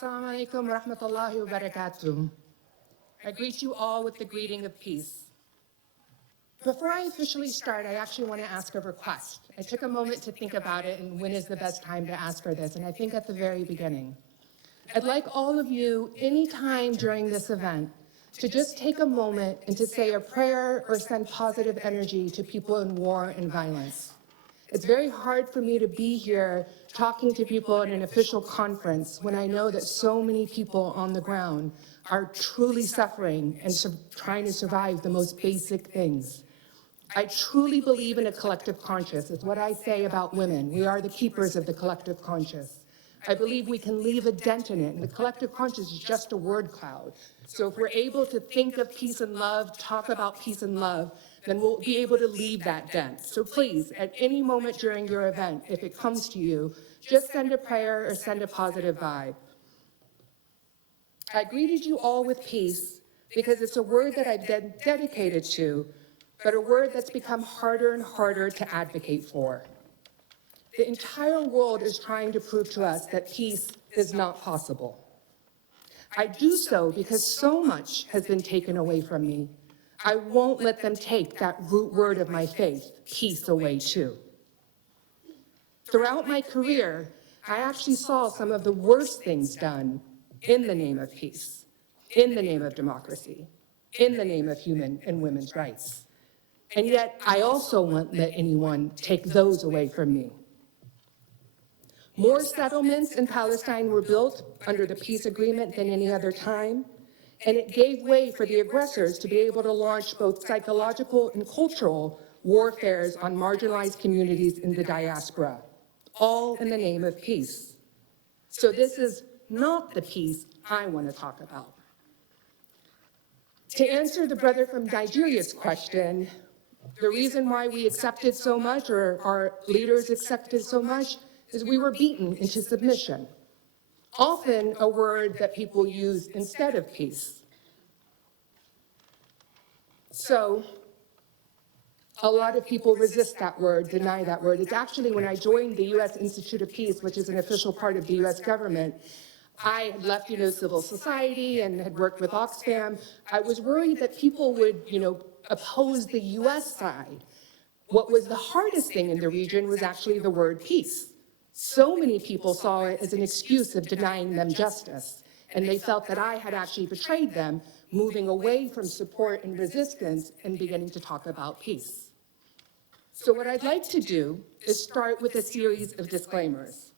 Assalamu alaikum wa rahmatullahi wa barakatuh. I greet you all with the greeting of peace. Before I officially start, I actually want to ask a request. I took a moment to think about it and when is the best time to ask for this, and I think at the very beginning. I'd like all of you, anytime during this event, to just take a moment and to say a prayer or send positive energy to people in war and violence. It's very hard for me to be here talking to people at an official conference when I know that so many people on the ground are truly suffering and trying to survive the most basic things. I truly believe in a collective conscious. It's what I say about women. We are the keepers of the collective conscious. I believe we can leave a dent in it, and the collective conscious is just a word cloud. So if we're able to think of peace and love, talk about peace and love, then we'll be able to leave that dent. So please, at any moment during your event, if it comes to you, just send a prayer or send a positive vibe. I greeted you all with peace because it's a word that I've been dedicated to, but a word that's become harder and harder to advocate for. The entire world is trying to prove to us that peace is not possible. I do so because so much has been taken away from me. I won't let them take that root word of my faith, peace, away too. Throughout my career, I actually saw some of the worst things done in the name of peace, in the name of democracy, in the name of human and women's rights. And yet, I also won't let anyone take those away from me. More settlements in Palestine were built under the peace agreement than any other time, and it gave way for the aggressors to be able to launch both psychological and cultural warfares on marginalized communities in the diaspora, all in the name of peace. So this is not the peace I want to talk about. To answer the brother from Nigeria's question, the reason why we accepted so much, or our leaders accepted so much, is we were beaten into submission, often a word that people use instead of peace. So a lot of people resist that word, deny that word. It's actually when I joined the U.S. Institute of Peace, which is an official part of the U.S. government, I had left, civil society and had worked with Oxfam. I was worried that people would, oppose the U.S. side. What was the hardest thing in the region was actually the word peace. So many people saw it as an excuse of denying them justice, and they felt that I had actually betrayed them, moving away from support and resistance and beginning to talk about peace. So what I'd like to do is start with a series of disclaimers.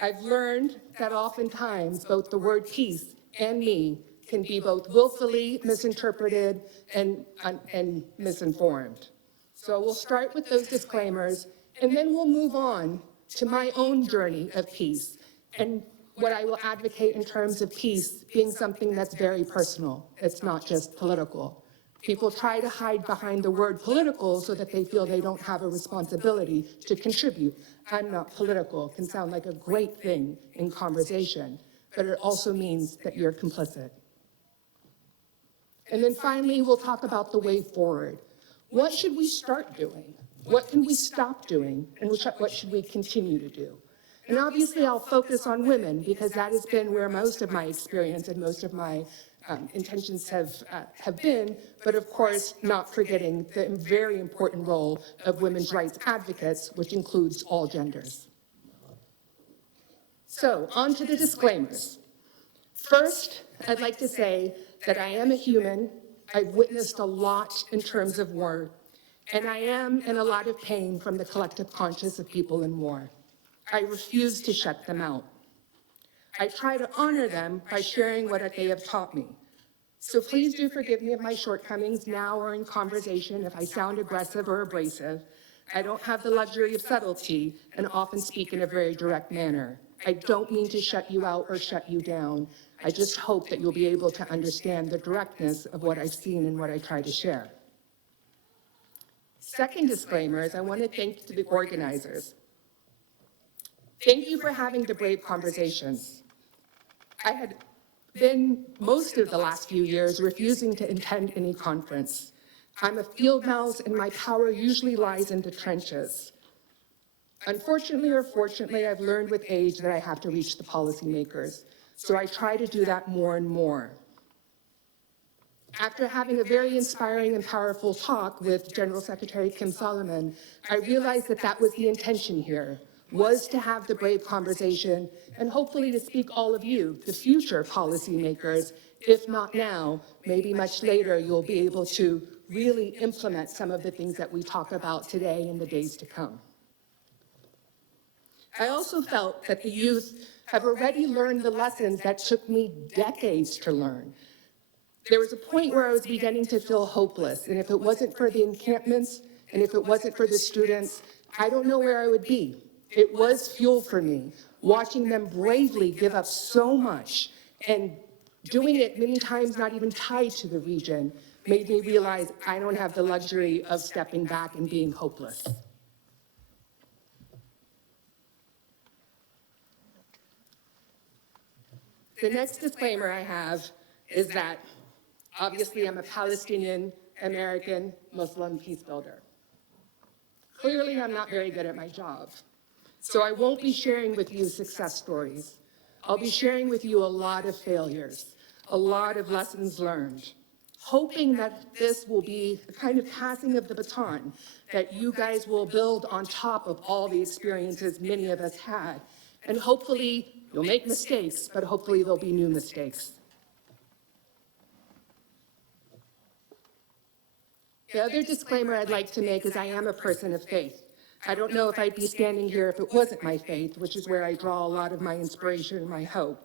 I've learned that oftentimes both the word peace and me can be both willfully misinterpreted and misinformed. So we'll start with those disclaimers, and then we'll move on to my own journey of peace and what I will advocate in terms of peace being something that's very personal. It's not just political. People try to hide behind the word political so that they feel they don't have a responsibility to contribute. I'm not political. It can sound like a great thing in conversation, but it also means that you're complicit. And then finally, we'll talk about the way forward. What should we start doing? What can we stop doing, and what should we continue to do? And obviously, I'll focus on women because that has been where most of my experience and most of my intentions have been, but of course, not forgetting the very important role of women's rights advocates, which includes all genders. So, on to the disclaimers. First, I'd like to say that I am a human. I've witnessed a lot in terms of war, and I am in a lot of pain from the collective conscience of people in war. I refuse to shut them out. I try to honor them by sharing what they have taught me. So please do forgive me of my shortcomings now or in conversation if I sound aggressive or abrasive. I don't have the luxury of subtlety and often speak in a very direct manner. I don't mean to shut you out or shut you down. I just hope that you'll be able to understand the directness of what I've seen and what I try to share. Second disclaimer is I want to thank the organizers. Thank you for having the brave conversations. I had been most of the last few years refusing to attend any conference. I'm a field mouse and my power usually lies in the trenches. Unfortunately or fortunately, I've learned with age that I have to reach the policymakers. So I try to do that more and more. After having a very inspiring and powerful talk with General Secretary Kim Solomon, I realized that that was the intention here, was to have the brave conversation and hopefully to speak all of you, the future policymakers, if not now, maybe much later, you'll be able to really implement some of the things that we talk about today in the days to come. I also felt that the youth have already learned the lessons that took me decades to learn. There was a point where I was beginning to feel hopeless, and if it wasn't for the encampments, and if it wasn't for the students, I don't know where I would be. It was fuel for me, watching them bravely give up so much, and doing it many times not even tied to the region, made me realize I don't have the luxury of stepping back and being hopeless. The next disclaimer I have is that obviously, I'm a Palestinian American Muslim peace builder. Clearly, I'm not very good at my job. So I won't be sharing with you success stories. I'll be sharing with you a lot of failures, a lot of lessons learned, hoping that this will be the kind of passing of the baton that you guys will build on top of all the experiences many of us had. And hopefully, you'll make mistakes, but hopefully there'll be new mistakes. The other disclaimer I'd like to make is I am a person of faith. I don't know if I'd be standing here if it wasn't my faith, which is where I draw a lot of my inspiration and my hope.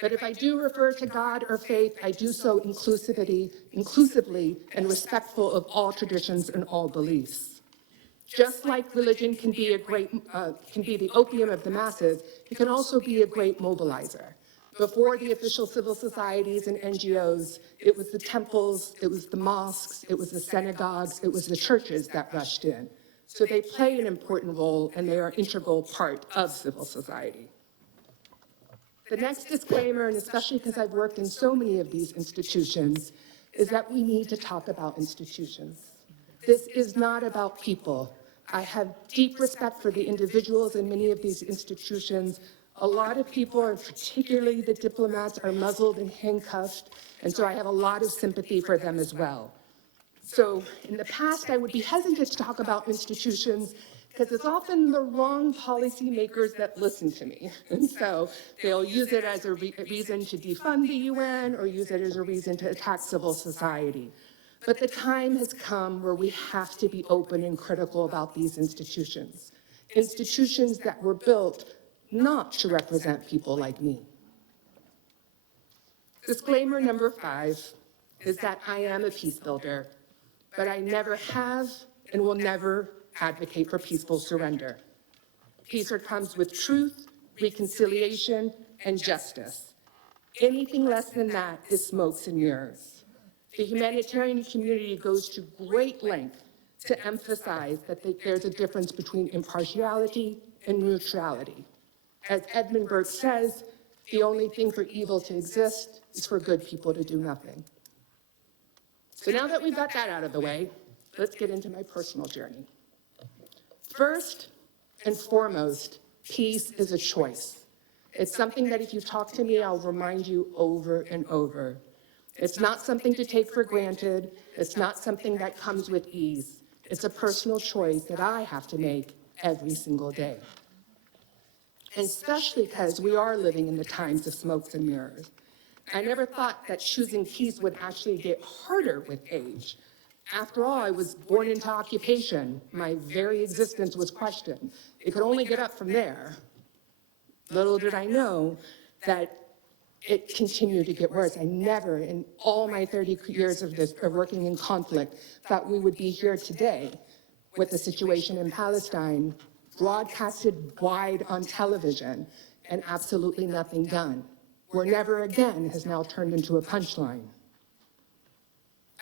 But if I do refer to God or faith, I do so inclusively and respectful of all traditions and all beliefs. Just like religion can be the opium of the masses, it can also be a great mobilizer. Before the official civil societies and NGOs, it was the temples, it was the mosques, it was the synagogues, it was the churches that rushed in. So they play an important role and they are an integral part of civil society. The next disclaimer, and especially because I've worked in so many of these institutions, is that we need to talk about institutions. This is not about people. I have deep respect for the individuals in many of these institutions. A lot of people, and particularly the diplomats, are muzzled and handcuffed, and so I have a lot of sympathy for them as well. So in the past, I would be hesitant to talk about institutions because it's often the wrong policymakers that listen to me. And so they'll use it as a reason to defund the UN or use it as a reason to attack civil society. But the time has come where we have to be open and critical about these institutions. Institutions that were built not to represent people like me. Disclaimer number 5 is that I am a peace builder, but I never have and will never advocate for peaceful surrender. Peace comes with truth, reconciliation, and justice. Anything less than that is smokes and mirrors. The humanitarian community goes to great length to emphasize that there's a difference between impartiality and neutrality. As Edmund Burke says, the only thing for evil to exist is for good people to do nothing. So now that we've got that out of the way, let's get into my personal journey. First and foremost, peace is a choice. It's something that if you talk to me, I'll remind you over and over. It's not something to take for granted. It's not something that comes with ease. It's a personal choice that I have to make every single day. And especially because we are living in the times of smokes and mirrors. I never thought that choosing peace would actually get harder with age. After all, I was born into occupation. My very existence was questioned. It could only get up from there. Little did I know that it continued to get worse. I never, in all my 30 years of working in conflict, thought we would be here today with the situation in Palestine, broadcasted wide on television, and absolutely nothing done. Where never again has now turned into a punchline.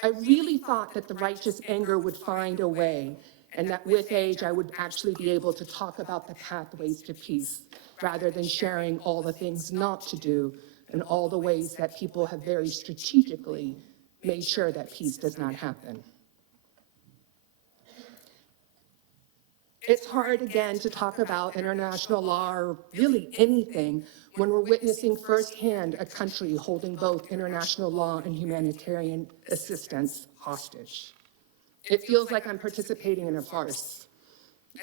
I really thought that the righteous anger would find a way, and that with age I would actually be able to talk about the pathways to peace, rather than sharing all the things not to do and all the ways that people have very strategically made sure that peace does not happen. It's hard, again, to talk about international law or really anything when we're witnessing firsthand a country holding both international law and humanitarian assistance hostage. It feels like I'm participating in a farce,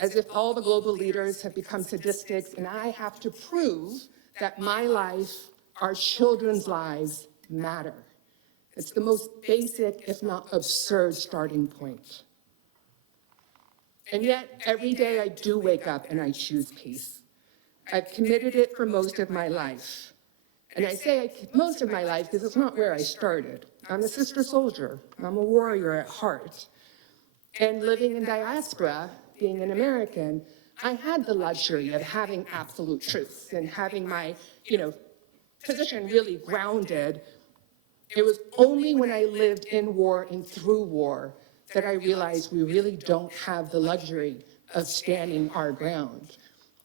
as if all the global leaders have become sadists and I have to prove that my life, our children's lives, matter. It's the most basic, if not absurd, starting point. And yet, every day I do wake up and I choose peace. I've committed it for most of my life. And I say most of my life because it's not where I started. I'm a sister soldier. I'm a warrior at heart. And living in diaspora, being an American, I had the luxury of having absolute truth and having my, position really grounded. It was only when I lived in war and through war that I realized we really don't have the luxury of standing our ground.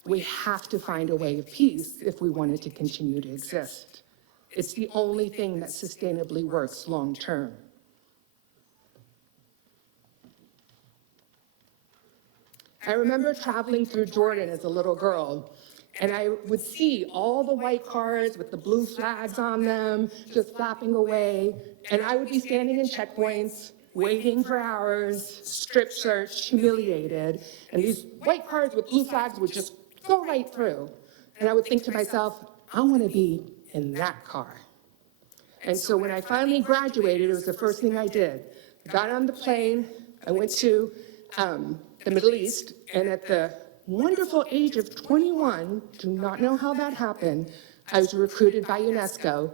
We have to find a way of peace if we want it to continue to exist. It's the only thing that sustainably works long term. I remember traveling through Jordan as a little girl, and I would see all the white cars with the blue flags on them, just flapping away, and I would be standing in checkpoints, waiting for hours, strip searched, humiliated, and these white cars with blue flags would just go right through. And I would think to myself, I want to be in that car. And so when I finally graduated, it was the first thing I did. I got on the plane, I went to the Middle East, and at the wonderful age of 21, do not know how that happened, I was recruited by UNESCO,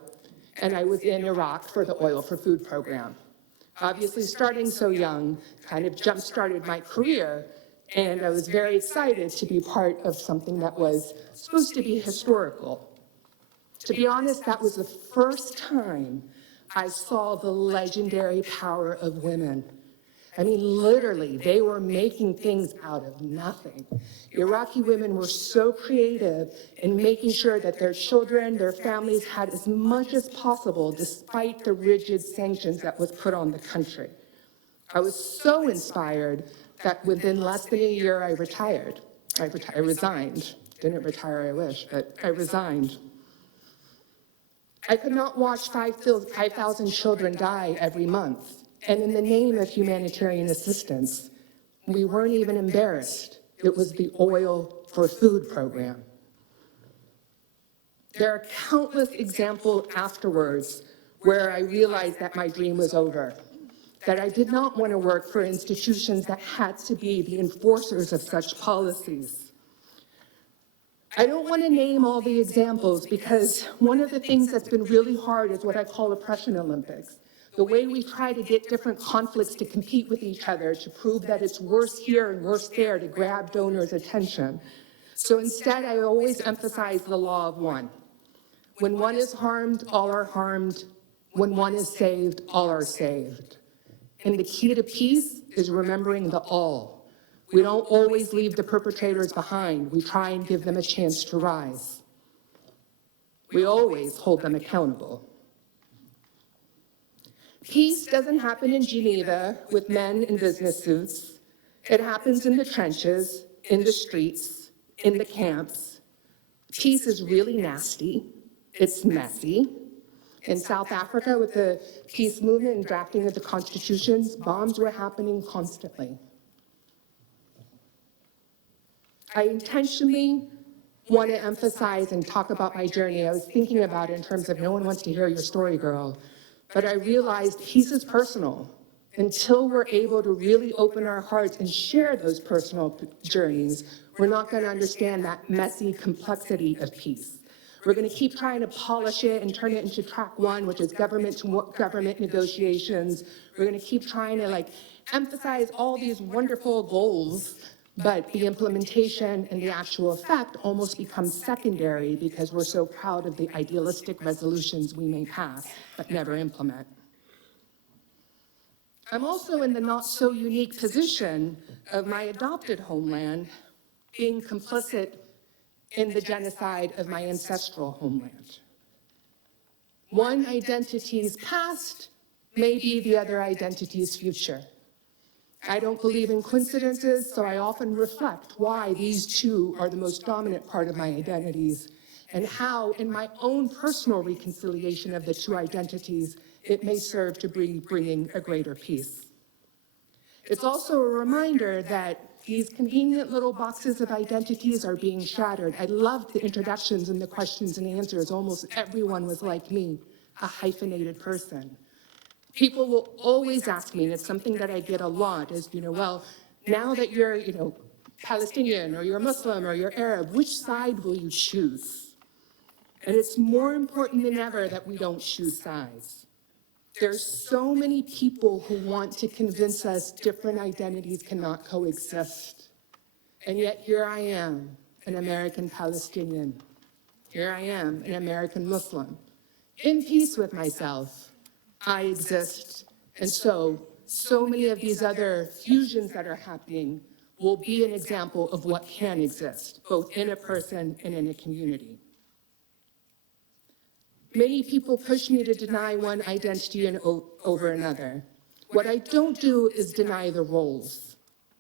and I was in Iraq for the Oil for Food program. Obviously, starting so young kind of jump-started my career, and I was very excited to be part of something that was supposed to be historical. To be honest, that was the first time I saw the legendary power of women. I mean, literally, they were making things out of nothing. Iraqi women were so creative in making sure that their children, their families had as much as possible despite the rigid sanctions that was put on the country. I was so inspired that within less than a year, I retired. I resigned. Didn't retire, I wish, but I resigned. I could not watch 5,000 children die every month. And in the name of humanitarian assistance, we weren't even embarrassed. It was the Oil for Food program. There are countless examples afterwards where I realized that my dream was over, that I did not want to work for institutions that had to be the enforcers of such policies. I don't want to name all the examples because one of the things that's been really hard is what I call oppression Olympics. The way we try to get different conflicts to compete with each other to prove that it's worse here and worse there to grab donors' attention. So instead, I always emphasize the law of one. When one is harmed, all are harmed. When one is saved, all are saved. And the key to peace is remembering the all. We don't always leave the perpetrators behind. We try and give them a chance to rise. We always hold them accountable. Peace doesn't happen in Geneva with men in business suits. It happens in the trenches, in the streets, in the camps. Peace is really nasty. It's messy. In South Africa, with the peace movement and drafting of the constitutions, bombs were happening constantly. I intentionally want to emphasize and talk about my journey. I was thinking about it in terms of no one wants to hear your story, girl. But I realized peace is personal. Until we're able to really open our hearts and share those personal journeys, we're not going to understand that messy complexity of peace. We're going to keep trying to polish it and turn it into track one, which is government to government negotiations. We're going to keep trying to emphasize all these wonderful goals, but the implementation and the actual effect almost becomes secondary because we're so proud of the idealistic resolutions we may pass, but never implement. I'm also in the not so unique position of my adopted homeland being complicit in the genocide of my ancestral homeland. One identity's past may be the other identity's future. I don't believe in coincidences, so I often reflect why these two are the most dominant part of my identities, and how, in my own personal reconciliation of the two identities, it may serve to bringing a greater peace. It's also a reminder that these convenient little boxes of identities are being shattered. I loved the introductions and the questions and answers. Almost everyone was like me, a hyphenated person. People will always ask me, and it's something that I get a lot, is, well, now that you're, Palestinian, or you're Muslim, or you're Arab, which side will you choose? And it's more important than ever that we don't choose sides. There's so many people who want to convince us different identities cannot coexist. And yet here I am, an American Palestinian. Here I am, an American Muslim, in peace with myself. I exist, and so many of these other fusions that are happening will be an example of what can exist, both in a person and in a community. Many people push me to deny one identity over another. What I don't do is deny the roles.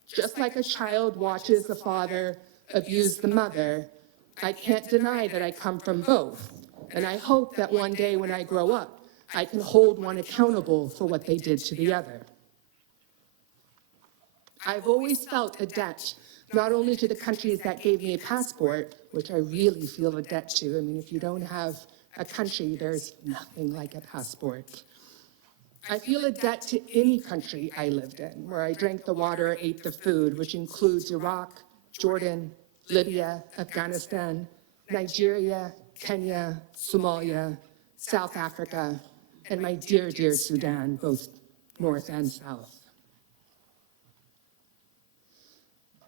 Just like a child watches the father abuse the mother, I can't deny that I come from both. And I hope that one day when I grow up, I can hold one accountable for what they did to the other. I've always felt a debt, not only to the countries that gave me a passport, which I really feel a debt to. I mean, if you don't have a country, there's nothing like a passport. I feel a debt to any country I lived in, where I drank the water, ate the food, which includes Iraq, Jordan, Libya, Afghanistan, Nigeria, Kenya, Somalia, South Africa, and my dear, dear Sudan, both north and south.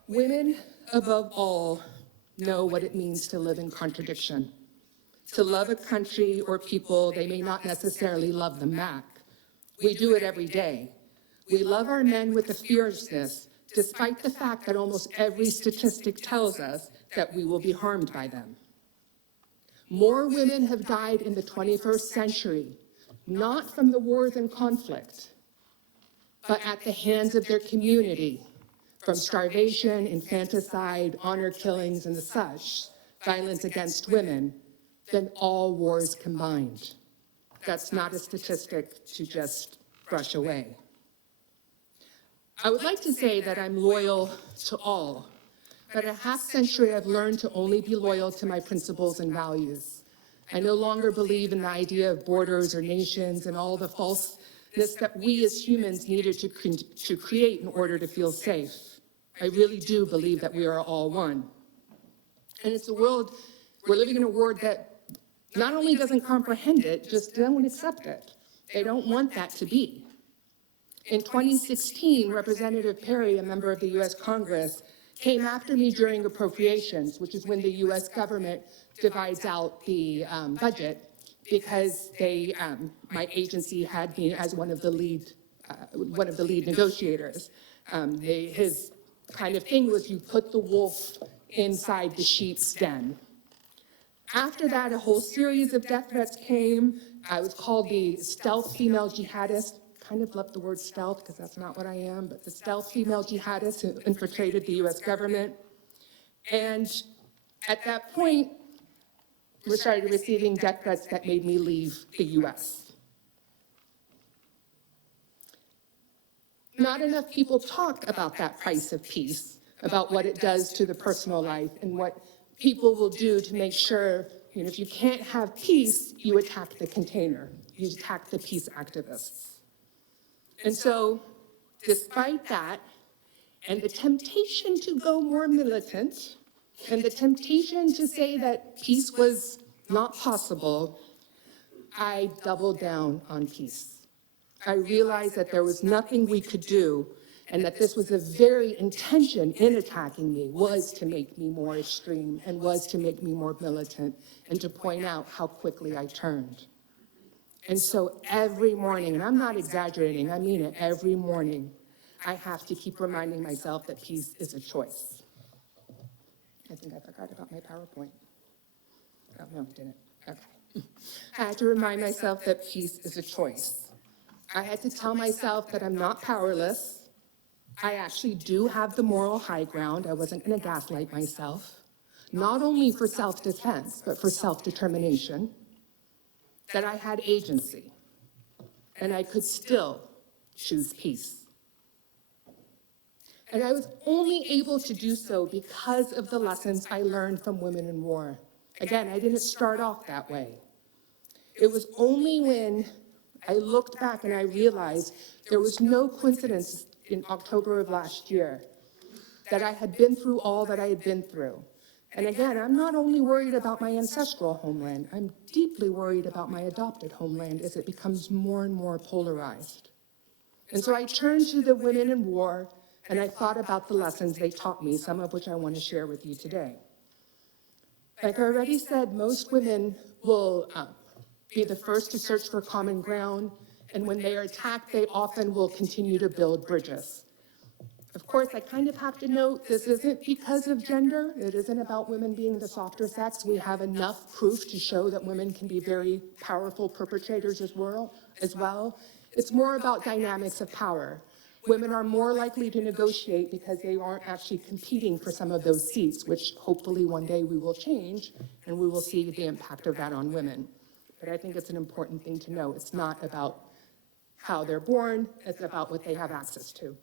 Women, above all, know what it means to live in contradiction, to love a country or people they may not necessarily love them back. We do it every day. We love our men with a fierceness, despite the fact that almost every statistic tells us that we will be harmed by them. More women have died in the 21st century, not from the wars and conflict, but at the hands of their community, from starvation, infanticide, honor killings, and the such, violence against women, than all wars combined. That's not a statistic to just brush away. I would like to say that I'm loyal to all, but a half century I've learned to only be loyal to my principles and values. I no longer believe in the idea of borders or nations and all the falseness that we as humans needed to create in order to feel safe. I really do believe that we are all one. And it's a world, we're living in a world that not only doesn't comprehend it, just don't accept it. They don't want that to be. In 2016, Representative Perry, a member of the US Congress, came after me during appropriations, which is when the US government divides out the budget, because my agency had me as one of the lead negotiators. His kind of thing was you put the wolf inside the sheep's den. After that, a whole series of death threats came. I was called the stealth female jihadist. Kind of love the word stealth because that's not what I am, but the stealth female jihadist who infiltrated the US government. And at that point, we started receiving death threats that made me leave the US. Not enough people talk about that price of peace, about what it does to the personal life and what people will do to make sure, if you can't have peace, you attack the container, you attack the peace activists. And so, despite that, and the temptation to go more militant, and the temptation to say that peace was not possible, I doubled down on peace. I realized that there was nothing we could do, and that this was the very intention in attacking me was to make me more extreme and was to make me more militant and to point out how quickly I turned. And so every morning, and I'm not exaggerating, I mean it, every morning, I have to keep reminding myself that peace is a choice. I think I forgot about my PowerPoint. Oh, no, I didn't. Okay. I had to remind myself that peace is a choice. I had to tell myself that I'm not powerless, I actually do have the moral high ground. I wasn't going to gaslight myself, not only for self-defense, but for self-determination, that I had agency, and I could still choose peace. And I was only able to do so because of the lessons I learned from women in war. Again, I didn't start off that way. It was only when I looked back and I realized there was no coincidence in October of last year that I had been through all that I had been through. And again, I'm not only worried about my ancestral homeland, I'm deeply worried about my adopted homeland as it becomes more and more polarized. And so I turned to the women in war and I thought about the lessons they taught me, some of which I want to share with you today. Like I already said, most women will be the first to search for common ground, and when they are attacked, they often will continue to build bridges. Of course, I kind of have to note this isn't because of gender. It isn't about women being the softer sex. We have enough proof to show that women can be very powerful perpetrators as well. It's more about dynamics of power. Women are more likely to negotiate because they aren't actually competing for some of those seats, which hopefully one day we will change, and we will see the impact of that on women. But I think it's an important thing to know. It's not about how they're born, it's about what they have access to.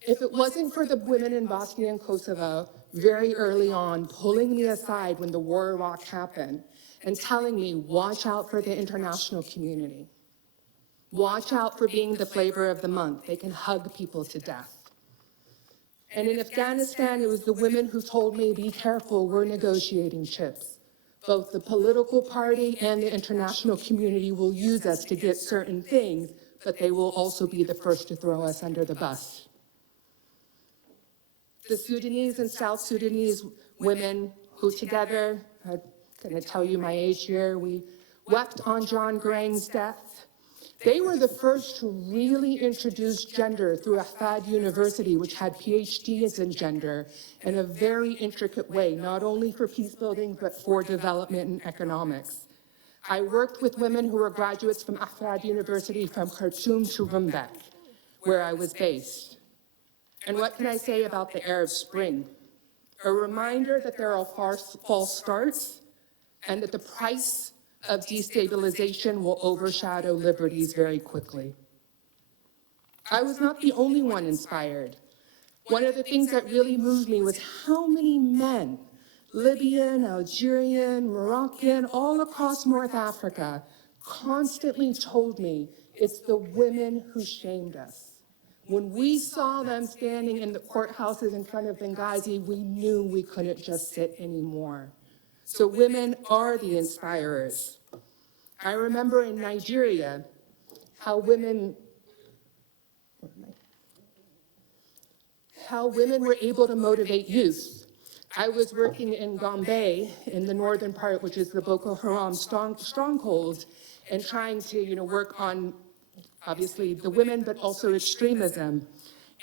If it wasn't for the women in Bosnia and Kosovo very early on pulling me aside when the war in Iraq happened and telling me, watch out for the international community. Watch out for being the flavor of the month. They can hug people to death. And in Afghanistan, it was the women who told me, be careful, we're negotiating chips. Both the political party and the international community will use us to get certain things, but they will also be the first to throw us under the bus. The Sudanese and South Sudanese women who together, I'm going to tell you my age here, we wept on John Garang's death. They were the first to really introduce gender through Ahfad University, which had PhDs in gender in a very intricate way, not only for peace building, but for development and economics. I worked with women who were graduates from Ahfad University from Khartoum to Rumbek, where I was based. And what can I say about the Arab Spring? A reminder that there are false starts and that the price of destabilization will overshadow liberties very quickly. I was not the only one inspired. One of the things that really moved me was how many men, Libyan, Algerian, Moroccan, all across North Africa, constantly told me it's the women who shamed us. When we saw them standing in the courthouses in front of Benghazi, we knew we couldn't just sit anymore. So women are the inspirers. I remember in Nigeria how women were able to motivate youth. I was working in Gombe, in the northern part, which is the Boko Haram stronghold, and trying to work on, obviously, the women, but also extremism.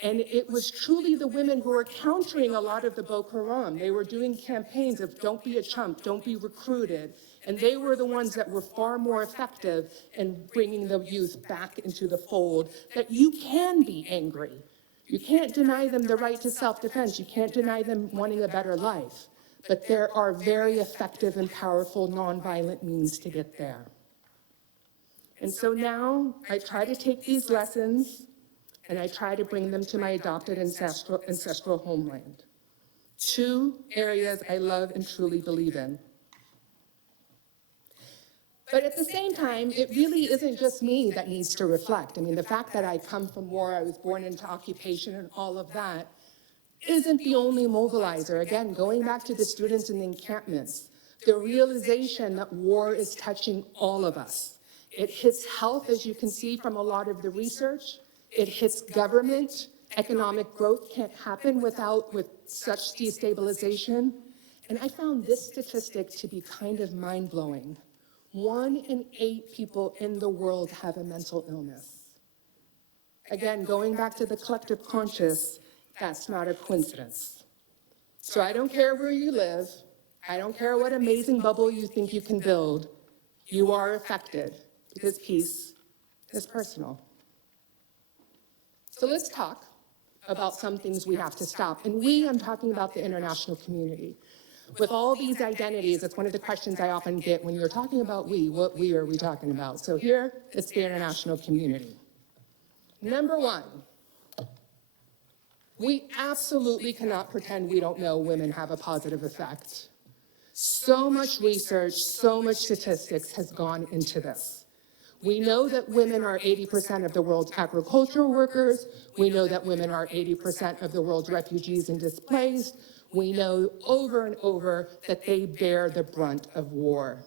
And it was truly the women who were countering a lot of the Boko Haram. They were doing campaigns of don't be a chump, don't be recruited. And they were the ones that were far more effective in bringing the youth back into the fold, that you can be angry. You can't deny them the right to self-defense. You can't deny them wanting a better life. But there are very effective and powerful nonviolent means to get there. And so now I try to take these lessons and I try to bring them to my adopted ancestral homeland. Two areas I love and truly believe in. But at the same time, it really isn't just me that needs to reflect. I mean, the fact that I come from war, I was born into occupation and all of that, isn't the only mobilizer. Again, going back to the students in the encampments, the realization that war is touching all of us. It hits health, as you can see from a lot of the research. It hits government. Economic growth can't happen with such destabilization. And I found this statistic to be kind of mind-blowing. 1 in 8 people in the world have a mental illness. Again, going back to the collective conscious, that's not a coincidence. So I don't care where you live. I don't care what amazing bubble you think you can build. You are affected because peace is personal. So let's talk about some things we have to stop. And I'm talking about the international community. With all these identities, it's one of the questions I often get when you're talking about what we are we talking about? So here, it's the international community. Number one, we absolutely cannot pretend we don't know women have a positive effect. So much research, so much statistics has gone into this. We know that women are 80% of the world's agricultural workers. We know that women are 80% of the world's refugees and displaced. We know over and over that they bear the brunt of war.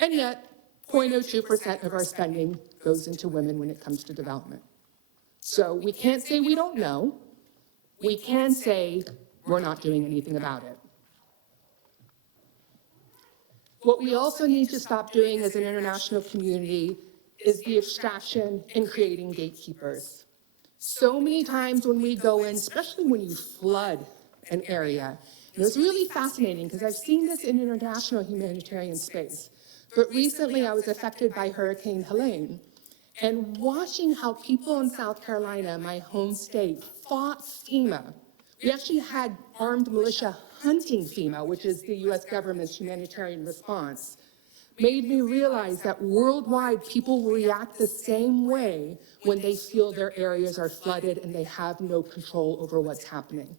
And yet, 0.02% of our spending goes into women when it comes to development. So we can't say we don't know. We can say we're not doing anything about it. What we also need to stop doing as an international community is the abstraction and creating gatekeepers. So many times when we go in, especially when you flood an area, and it's really fascinating because I've seen this in international humanitarian space. But recently I was affected by Hurricane Helene, and watching how people in South Carolina, my home state, fought FEMA. We actually had armed militia hunting FEMA, which is the US government's humanitarian response, made me realize that worldwide people will react the same way when they feel their areas are flooded and they have no control over what's happening.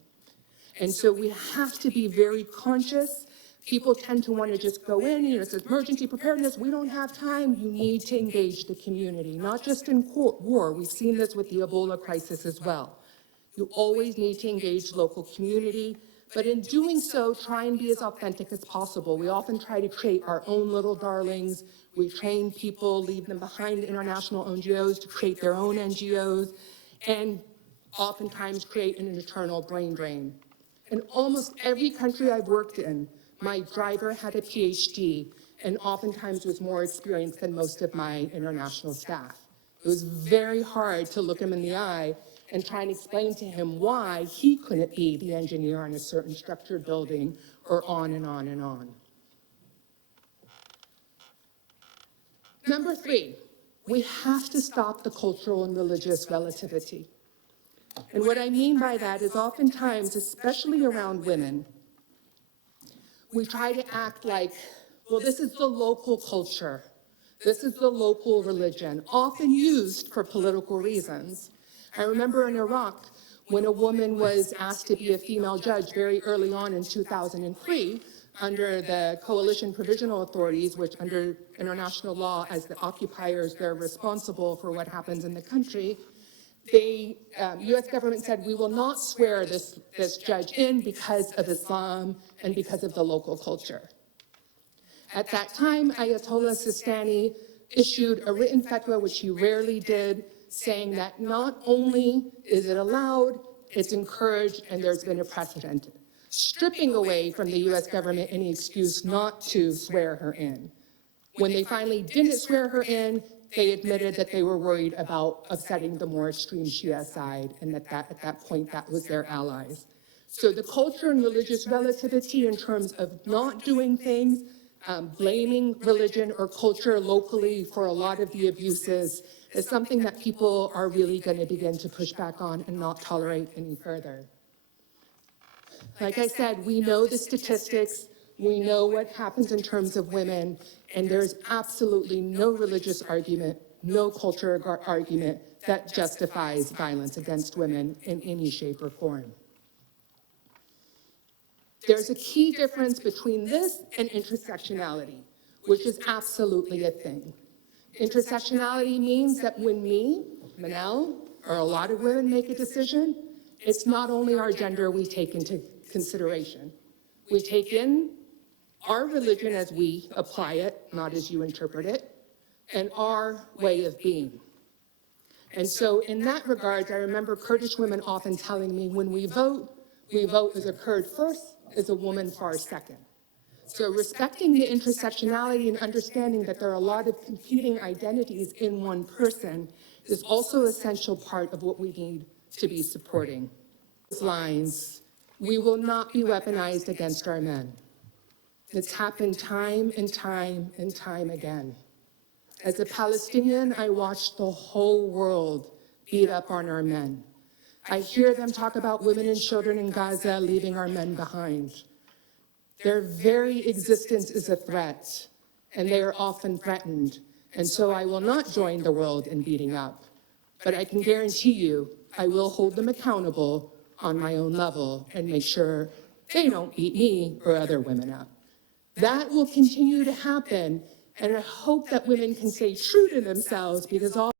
And so we have to be very conscious. People tend to want to just go in, it's emergency preparedness, we don't have time. You need to engage the community, not just in war. We've seen this with the Ebola crisis as well. You always need to engage local community, but in doing so, try and be as authentic as possible. We often try to create our own little darlings. We train people, leave them behind international NGOs to create their own NGOs, and oftentimes create an internal brain drain. In almost every country I've worked in, my driver had a PhD and oftentimes was more experienced than most of my international staff. It was very hard to look him in the eye and try and explain to him why he couldn't be the engineer on a certain structured building, or on and on and on. Number three, we have to stop the cultural and religious relativity. And what I mean by that is oftentimes, especially around women, we try to act like, well, this is the local culture. This is the local religion, often used for political reasons. I remember in Iraq, when a woman was asked to be a female judge very early on in 2003, under the coalition provisional authorities, which under international law, as the occupiers, they're responsible for what happens in the country, the US government said, we will not swear this judge in because of Islam and because of the local culture. At that time, Ayatollah Sistani issued a written fatwa, which he rarely did, saying that not only is it allowed, it's encouraged, and there's been a precedent, stripping away from the US government any excuse not to swear her in. When they finally didn't swear her in, they admitted that they were worried about upsetting the more extreme Shia side, and that at that point, that was their allies. So the culture and religious relativity in terms of not doing things, blaming religion or culture locally for a lot of the abuses is something that people are really going to begin to push back on and not tolerate any further. Like I said, we know the statistics, we know what happens in terms of women, and there's absolutely no religious argument, no cultural argument that justifies violence against women in any shape or form. There's a key difference between this and intersectionality, which is absolutely a thing. Intersectionality means that when me, Manal, or a lot of women make a decision, it's not only our gender we take into consideration. We take in our religion as we apply it, not as you interpret it, and our way of being. And so in that regard, I remember Kurdish women often telling me, when we vote as a Kurd first, as a woman far second. So respecting the intersectionality and understanding that there are a lot of competing identities in one person is also an essential part of what we need to be supporting. These lines, we will not be weaponized against our men. It's happened time and time and time again. As a Palestinian, I watched the whole world beat up on our men. I hear them talk about women and children in Gaza leaving our men behind. Their very existence is a threat, and they are often threatened. And so I will not join the world in beating up, but I can guarantee you I will hold them accountable on my own level and make sure they don't beat me or other women up. That will continue to happen, and I hope that women can stay true to themselves, because all